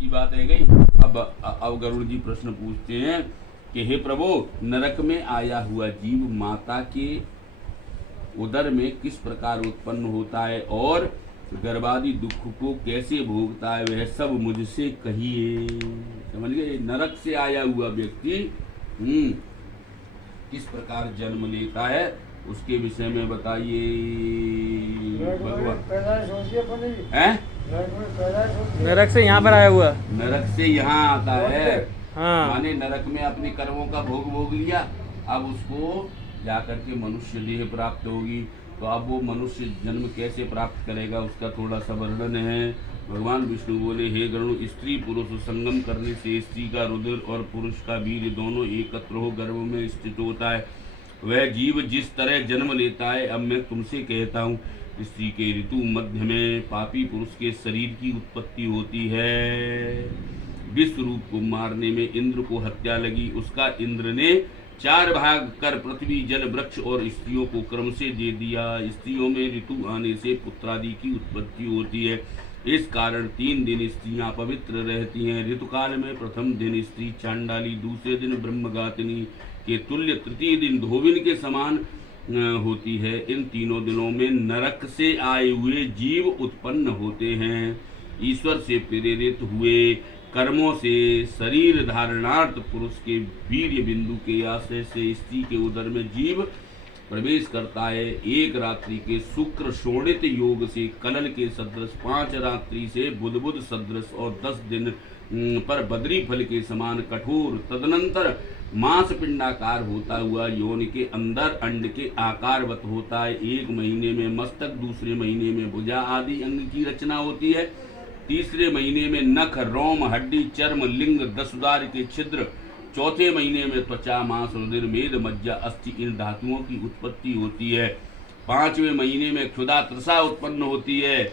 की बात है गई। अब गरुड़ जी प्रश्न पूछते हैं कि हे प्रभु, नरक में आया हुआ जीव माता के उदर में किस प्रकार उत्पन्न होता है और गर्भादि दुख को कैसे भोगता है, वह सब मुझसे कहिए। समझ गए? नरक से आया हुआ व्यक्ति किस प्रकार जन्म लेता है उसके विषय में बताइए भगवान। हैं? नरक से यहाँ पर आया हुआ, नरक से यहाँ आता है। हाँ। माने नरक में अपने कर्मों का भोग लिया, अब उसको जाकर के मनुष्य देह प्राप्त होगी। तो अब वो मनुष्य जन्म कैसे प्राप्त करेगा उसका थोड़ा सा वर्णन है। भगवान विष्णु बोले, हे गरुड़, स्त्री पुरुष संगम करने से स्त्री का रुधिर और पुरुष का वीर्य दोनों एकत्र हो गर्भ में स्थित होता है। वह जीव जिस तरह जन्म लेता है, अब मैं तुमसे कहता हूँ। स्त्री के ऋतु मध्य में पापी पुरुष के शरीर की उत्पत्ति होती है। विश्व रूप को मारने में इंद्र को हत्या लगी, उसका इंद्र ने 4 भाग कर पृथ्वी जल वृक्ष और स्त्रियों को क्रम से दे दिया। स्त्रियों में ऋतु आने से पुत्रादि की उत्पत्ति होती है। इस कारण 3 दिन स्त्रियां पवित्र रहती हैं। ऋतुकाल में प्रथम दिन स्त्री चांडाली, दूसरे दिन ब्रह्मगातिनी के तुल्य, तृतीय दिन धोबिन के समान होती है। इन तीनों दिनों में नरक से आए हुए जीव उत्पन्न होते हैं। ईश्वर से प्रेरित हुए कर्मों से शरीर धारणार्थ पुरुष के वीर्य बिंदु के आश्रय से स्त्री के उदर में जीव प्रवेश करता है। एक रात्रि के शुक्र शोणित योग से कलल के सदृश, 5 रात्रि से बुध सदृश और 10 दिन पर बद्री फल के समान कठोर, तदनंतर मांस पिंडाकार होता हुआ योनि के अंदर अंड के आकारवत होता है। 1 महीने में मस्तक, दूसरे महीने में भुजा आदि अंग की रचना होती है, तीसरे महीने में नख, रोम, हड्डी, चर्म, लिंग, दशुदार के छिद्र, चौथे महीने में त्वचा, मांस, रुधिर, मेद, मज्जा, अस्थि इन धातुओं की उत्पत्ति होती है। 5वें महीने में क्षुधा त्रसा उत्पन्न होती है।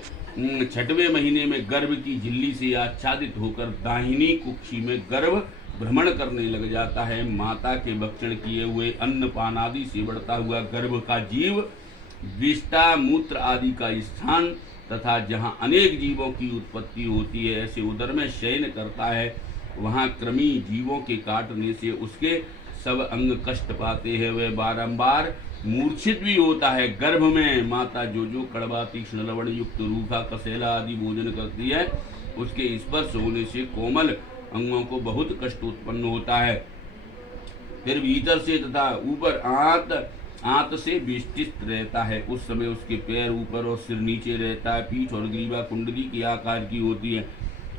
6वें महीने में गर्भ की झिल्ली से आच्छादित होकर दाहिनी कुक्षी में गर्भ भ्रमण करने लग जाता है। माता के भक्षण किए हुए अन्न पान आदि से बढ़ता हुआ गर्भ का जीव विष्टा मूत्र आदि का स्थान तथा जहाँ अनेक जीवों की उत्पत्ति होती है, ऐसे उदर में शयन करता है। वहाँ कृमि जीवों के काटने से उसके सब अंग कष्ट पाते हैं। वह बारंबार मूर्छित भी होता है। गर्भ में माता जो कड़वा, तीक्ष्ण, लवण युक्त, रूखा, कसैला आदि भोजन करती है, उसके स्पर्श होने से कोमल अंगों को बहुत कष्ट उत्पन्न होता है। फिर भीतर से तथा ऊपर आंत से विष्टित रहता है। उस समय उसके पैर ऊपर और सिर नीचे रहता है। पीठ और ग्रीवा कुंडली के आकार की होती है।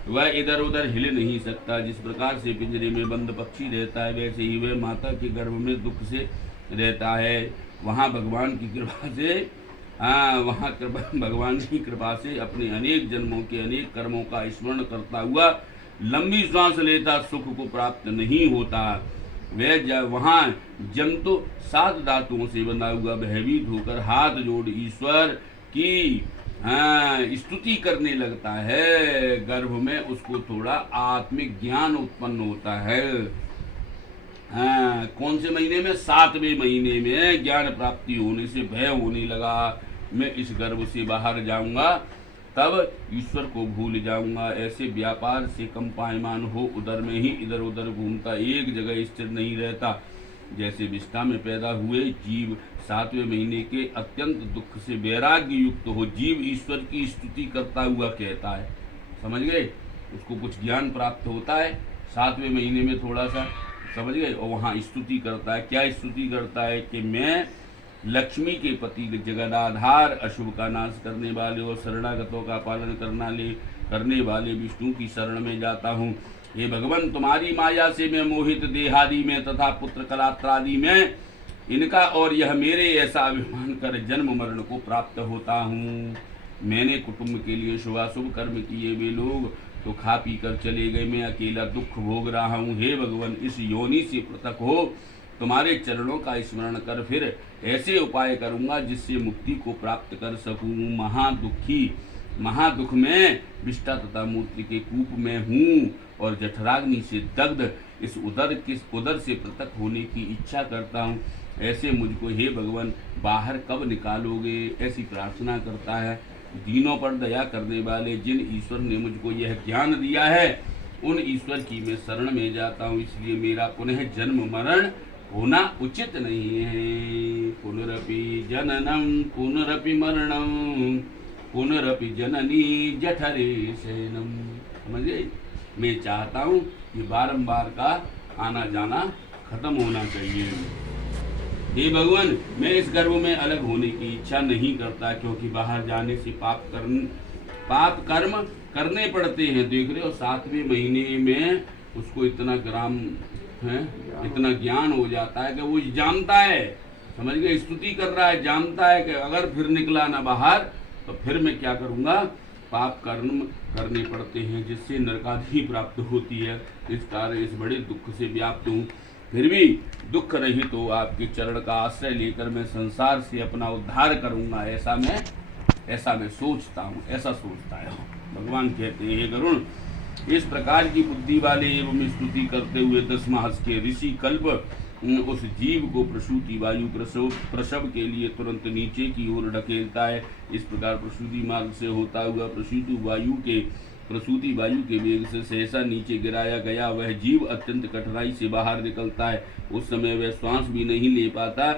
वह इधर उधर हिल नहीं सकता। जिस प्रकार से पिंजरे में बंद पक्षी रहता है, वैसे ही वह माता के गर्भ में दुख से रहता है। वहाँ भगवान की कृपा से अपने अनेक जन्मों के अनेक कर्मों का स्मरण करता हुआ लंबी श्वास लेता सुख को प्राप्त नहीं होता। वह वहाँ जंतु 7 धातुओं से बंधा हुआ भयभीत होकर हाथ जोड़ ईश्वर की स्तुति करने लगता है। गर्भ में उसको थोड़ा आत्मिक ज्ञान उत्पन्न होता है। कौन से महीने में? 7वें महीने में ज्ञान प्राप्ति होने से भय होने लगा। मैं इस गर्भ से बाहर जाऊंगा, तब ईश्वर को भूल जाऊंगा। ऐसे व्यापार से कंपायमान हो उदर में ही इधर उधर घूमता, एक जगह स्थिर नहीं रहता। जैसे विष्ठा में पैदा हुए जीव 7वें महीने के अत्यंत दुख से वैराग्य युक्त हो जीव ईश्वर की स्तुति करता हुआ कहता है। समझ गए? उसको कुछ ज्ञान प्राप्त होता है 7वें महीने में थोड़ा सा, समझ गए? और वहाँ स्तुति करता है। क्या स्तुति करता है? कि मैं लक्ष्मी के पति जगदाधार, अशुभ का नाश करने वाले और शरणागतों का पालन करने वाले विष्णु की शरण में जाता हूँ। हे भगवान, तुम्हारी माया से मैं मोहित देहादि में तथा पुत्र कलात्रादि में इनका और यह मेरे ऐसा अभिमान कर जन्म मरण को प्राप्त होता हूँ। मैंने कुटुंब के लिए शुभाशुभ कर्म किए, वे लोग तो खा पी कर चले गए, मैं अकेला दुख भोग रहा हूँ। हे भगवान, इस योनि से पृथक हो तुम्हारे चरणों का स्मरण कर फिर ऐसे उपाय करूँगा जिससे मुक्ति को प्राप्त कर सकूँ। महादुख में विष्ठा तथा मूत्र के कूप में हूँ और जठराग्नि से दग्ध इस उदर से पृथक होने की इच्छा करता हूँ। ऐसे मुझको हे भगवान बाहर कब निकालोगे? ऐसी प्रार्थना करता है। दीनों पर दया करने वाले जिन ईश्वर ने मुझको यह ज्ञान दिया है, उन ईश्वर की मैं शरण में जाता हूँ, इसलिए मेरा पुनः जन्म मरण होना उचित नहीं है। पुनरपि जननम पुनरपि मरणम पुनरपि जननी जठरे शयनम। समझे? मैं चाहता हूँ कि बारंबार का आना जाना खत्म होना चाहिए। हे भगवान, मैं इस गर्भ में अलग होने की इच्छा नहीं करता, क्योंकि बाहर जाने से पाप कर्म करने पड़ते हैं। देख रहे हो, 7वें महीने में उसको इतना ग्राम है, इतना ज्ञान हो जाता है कि वो जानता है, समझ गए, स्तुति कर रहा है, जानता है कि अगर फिर निकला ना बाहर तो फिर मैं क्या करूँगा, पाप कर्म करने पड़ते हैं, जिससे नरकादि प्राप्त होती है। इस कार्य इस बड़े दुख से व्याप्त हूँ, फिर भी दुख रहित तो आपके चरण का आश्रय लेकर मैं संसार से अपना उद्धार करूँगा, ऐसा मैं सोचता हूँ, ऐसा सोचता है। भगवान कहते हैं, हे गरुण, इस प्रकार की बुद्धि वाले एवं स्तुति करते हुए 10 मास के ऋषि कल्प उस जीव को प्रसूति वायु प्रसव के लिए तुरंत नीचे की ओर ढकेलता है। इस प्रकार प्रसूति मार्ग से होता हुआ प्रसूति वायु के वेग से सहसा नीचे गिराया गया वह जीव अत्यंत कठिनाई से बाहर निकलता है। उस समय वह श्वास भी नहीं ले पाता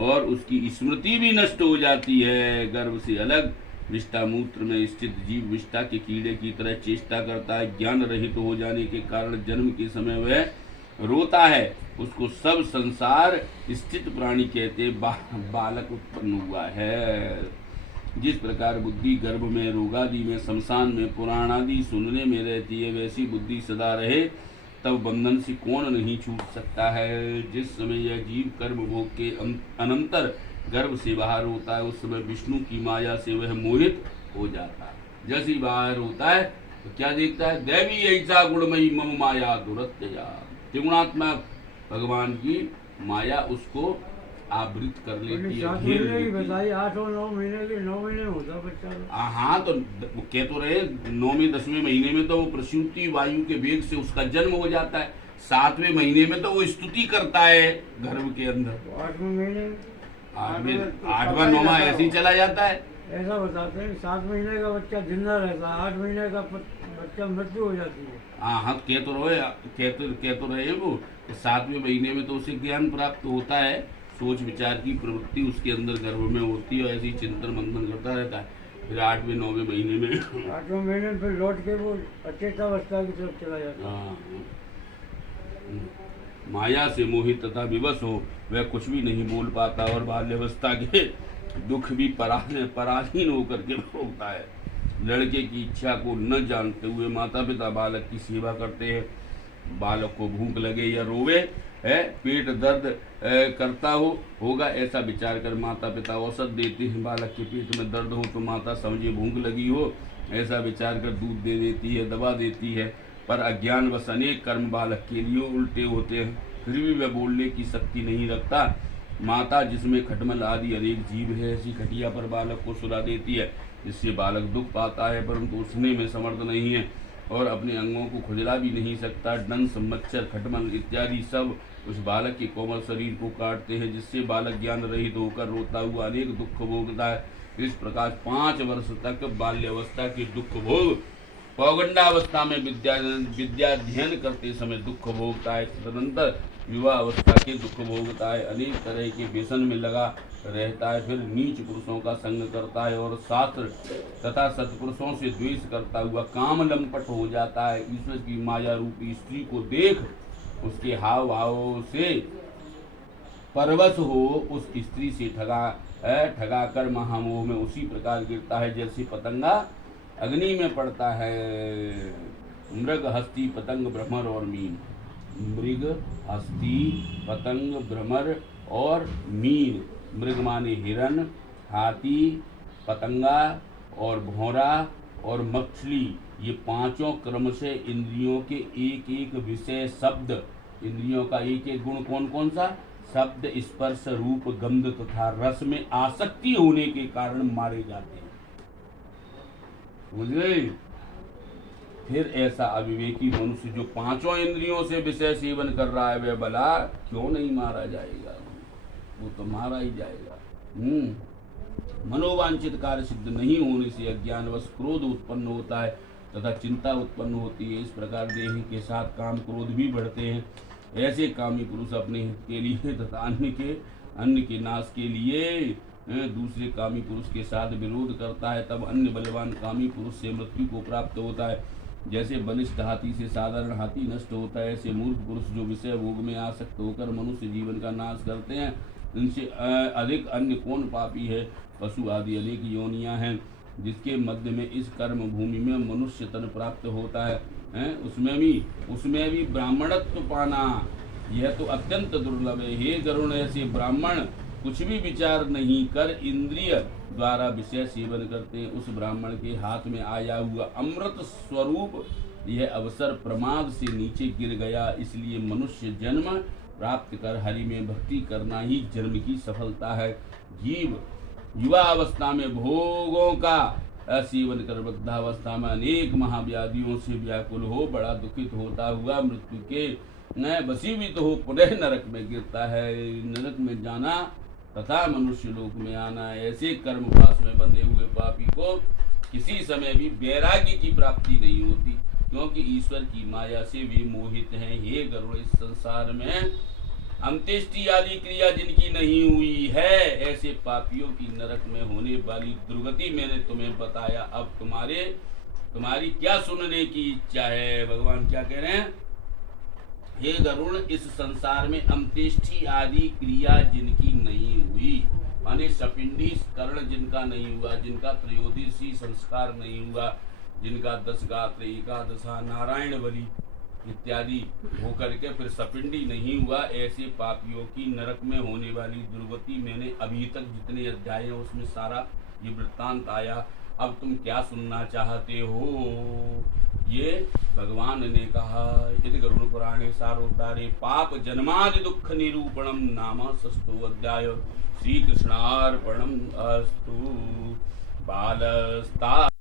और उसकी स्मृति भी नष्ट हो जाती है। गर्भ से अलग विष्ठा मूत्र में स्थित जीव विष्ठा के कीड़े की तरह चेष्टा करता है। ज्ञान रहित हो जाने के कारण जन्म के समय वह रोता है। उसको सब संसार स्थित प्राणी कहते बालक उत्पन्न हुआ है। जिस प्रकार बुद्धि गर्भ में, रोगादि में, शमशान में, पुराण आदि सुनने में रहती है, वैसी बुद्धि सदा रहे तब बंधन से कौन नहीं छूट सकता है। जिस समय यह जीव कर्म भोग के अनंतर गर्भ से बाहर होता है, उस समय विष्णु की माया से वह मोहित हो जाता है। जैसे ही बाहर होता है तो क्या देखता है, देवी ऐसा गुणमयी मम माया दुरत्यया। त्रिगुणात्मक भगवान की माया उसको आवृत कर लेती है, घेर लेती है। 8 और 9 महीने के 9 महीने होता बच्चा। हाँ, तो कह तो रहे 9वें 10वें महीने में तो वो प्रसूति वायु के वेग से उसका जन्म हो जाता है। 7वें महीने में तो वो स्तुति करता है गर्भ के अंदर। 8वें महीने 8वां 9वां ऐसे ही चला जाता है। ऐसा बताते हैं 7 महीने का बच्चा जिंदा रहता है, 8 महीने का बच्चा मृत्यु हो जाती है। हाँ, कह तो रहे वो 7वें महीने में तो उसे ज्ञान प्राप्त होता है, सोच विचार की प्रवृत्ति उसके अंदर गर्भ में होती है, ऐसी चिंतन मंथन करता रहता है। फिर 8वें 9वें महीने में 8वें महीने में फिर लौट के वो अचेतावस्था की तरफ चला जाता है। हाँ, माया से मोहित तथा विवश हो वह कुछ भी नहीं बोल पाता और बाल्यावस्था के दुख भी पराधीन होकर के भोगता है। लड़के की इच्छा को न जानते हुए माता पिता बालक की सेवा करते हैं। बालक को भूख लगे या रोवे है, पेट दर्द करता होगा ऐसा विचार कर माता पिता औषध देते हैं। बालक के पेट में दर्द हो तो माता समझे भूख लगी हो ऐसा विचार कर दूध दे देती है, दवा देती है। पर अज्ञानवश अनेक कर्म बालक के लिए उल्टे होते हैं, फिर भी वह बोलने की शक्ति नहीं रखता। माता जिसमें खटमल आदि अनेक जीव है, ऐसी खटिया पर बालक को सुला देती है, जिससे बालक दुख पाता है, परंतु उठने में समर्थ नहीं है और अपने अंगों को खुजला भी नहीं सकता। डंस, मच्छर, खटमल इत्यादि सब उस बालक के कोमल शरीर को काटते हैं, जिससे बालक ज्ञान रहित होकर रोता हुआ अनेक दुख भोगता है। इस प्रकार 5 वर्ष तक बाल्यावस्था के दुख भोग, पौगंडावस्था में विद्याध्ययन करते समय दुख भोगता है, तदनंतर विवाह अवस्था के दुख भोगता है, अनेक तरह के व्यसन में लगा रहता है, फिर नीच पुरुषों का संग करता है और शास्त्र तथा सत्पुरुषों से द्वेष करता हुआ काम लंपट हो जाता है। ईश्वर की माया रूपी स्त्री को देख उसके हाव भाव से परवश हो उस स्त्री से ठगा कर महामोह में उसी प्रकार गिरता है जैसे पतंगा अग्नि में पड़ता है। मृग, हस्ती, पतंग, भ्रमर और मीन। मृग, हस्ती, पतंग, भ्रमर और मीन। मृग माने हिरन, हाथी, पतंगा और भौरा और मछली, ये पांचों क्रम से इंद्रियों के एक एक विषय शब्द, इंद्रियों का एक एक गुण कौन कौन सा? शब्द, स्पर्श, रूप, गंध तथा रस में आसक्ति होने के कारण मारे जाते हैं। समझ गए? फिर ऐसा अविवेकी मनुष्य जो पांचों इंद्रियों से विषय सेवन कर रहा है, वह भला क्यों नहीं मारा जाएगा? वो तो मारा ही जाएगा। मनोवांछित कार्य सिद्ध नहीं होने से अज्ञानवश क्रोध उत्पन्न होता है तथा चिंता उत्पन्न होती है। इस प्रकार देह के साथ काम क्रोध भी बढ़ते हैं। ऐसे कामी पुरुष अपने हित के लिए तथा अन्य के नाश के लिए दूसरे कामी पुरुष के साथ विरोध करता है। तब अन्य बलवान कामी पुरुष से मृत्यु को प्राप्त होता है। जैसे बलिष्ठ हाथी से साधारण हाथी नष्ट होता है, ऐसे मूर्ख पुरुष जो विषय भोग में आसक्त होकर मनुष्य जीवन का नाश करते हैं, इनसे अधिक अन्य कौन पापी है। पशु आदि अनेक योनियां हैं, जिसके मध्य में इस कर्म भूमि में मनुष्य तन प्राप्त होता है, उसमें भी ब्राह्मणत्व पाना यह तो अत्यंत दुर्लभ है। हे गरुण, ऐसे ब्राह्मण कुछ भी विचार नहीं कर इंद्रिय द्वारा विषय सेवन करते हैं। उस ब्राह्मण के हाथ में आया हुआ अमृत स्वरूप यह अवसर प्रमाद से नीचे गिर गया। इसलिए मनुष्य जन्म प्राप्त कर हरि में भक्ति करना ही जन्म की सफलता है। जीव युवा अवस्था में भोगों का सेवन कर वृद्धावस्था में अनेक महाव्याधियों से व्याकुल हो बड़ा दुखित होता हुआ मृत्यु के वशीभूत हो पुनः नरक में गिरता है। नरक में जाना तथा मनुष्य लोक में आना। ऐसे कर्म पास में बंधे हुए पापी को किसी समय भी वैराग्य की प्राप्ति नहीं होती, क्योंकि ईश्वर की माया से वे मोहित हैं। हे गरुड़, इस संसार में अंत्येष्टि आदि क्रिया जिनकी नहीं हुई है, ऐसे पापियों की नरक में होने वाली दुर्गति मैंने तुम्हें बताया। अब तुम्हारी क्या सुनने की इच्छा है। भगवान क्या कह रहे हैं? हे गरुड़, इस संसार में अंत्येष्टि आदि क्रिया जिनकी नहीं हुई, माने सपिंडी कर्ण जिनका नहीं हुआ, जिनका त्रयोदशी संस्कार नहीं हुआ, जिनका 10 गात्र एकादशा नारायण बलि इत्यादि होकर के फिर सपिंडी नहीं हुआ, ऐसे पापियों की नरक में होने वाली दुर्गति मैंने अभी तक जितने अध्याय हैं उसमें सारा ये वृत्तांत आया। अब तुम क्या सुनना चाहते हो? ये भगवान ने कहा। यदि गरुड़ पुराणे सारोद्धारे पाप जन्मादि दुख निरूपणम नाम 6 अध्याय। श्री कृष्णार्पणम अस्तु। बालस्ता